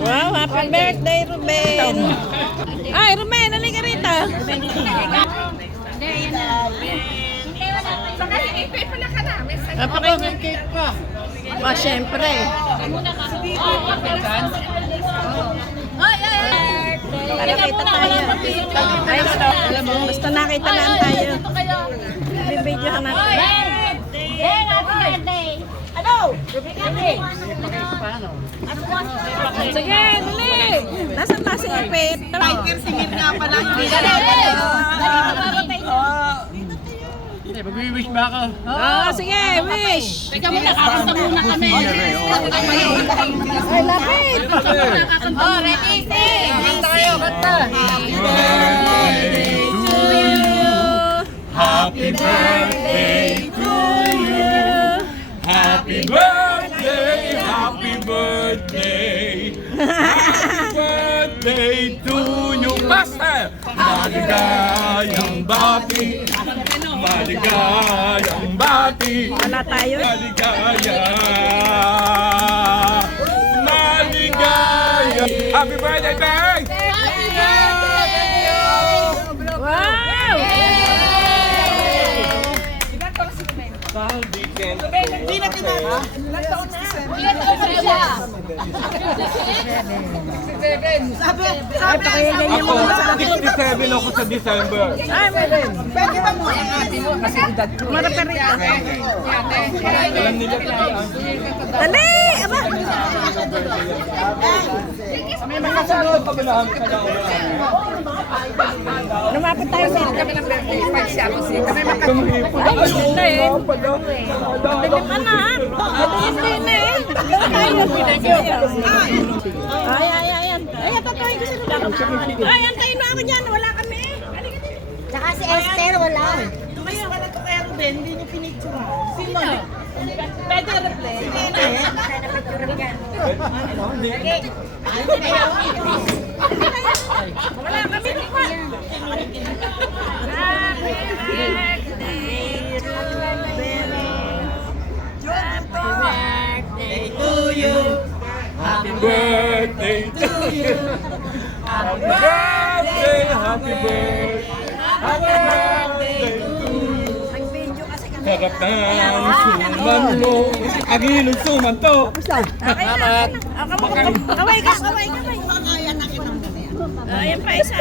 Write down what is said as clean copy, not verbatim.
Wow, happy birthday, Ruben. Ay, Ruben, halika rito. Napakain yung cake pa. Ba, syempre. Nakita tayo. Ay, alam mo, basta nakita lang tayo. Bibidyohan natin. Sige, dali! Nasaan ba si Ipit? Tiger singit nga pala. Mag-wish ba ako? Sige, wish! Teka muna, kakanta muna kami. Ay, lapit! Ready, sing! Kanta kayo, kanta! Happy birthday to you! Happy birthday, happy birthday, happy birthday to you, Master! Maligayang bati, maligayang bati, Wala tayo. maligaya, maligaya. Happy birthday, Bang! Wow! Hindi na tinala. Ilan taon na? Ilan taon na siya? Sabi, Ako, 67 ako sa December. Ay, pwede. pwede ba mo ang ate mo? Kasi edad ko. Maraperita. Alam nila kaya. Dali! Aba! May mga sunod pa ba na kami Lumapit tayo sa Kami ng birthday. Pag siya ako siya. Kami Ay, ganda eh. Dilim anak. Dilim na eh. Ay, ay, tatawain ko sila. Ay, antayin mo ako dyan. Wala kami. Tsaka si Esther, wala. Tumayo ka na to kay Ruben. Hindi niyo pinicture. Sino? Pwede na replay. Hindi na eh. Wala kami. Happy birthday, Ruben. Happy birthday to you. Happy birthday, happy birthday, happy birthday to you. Sarap ng suman mo, ang ilong suman to. Okay na. Kaway ka. Ayan pa isa.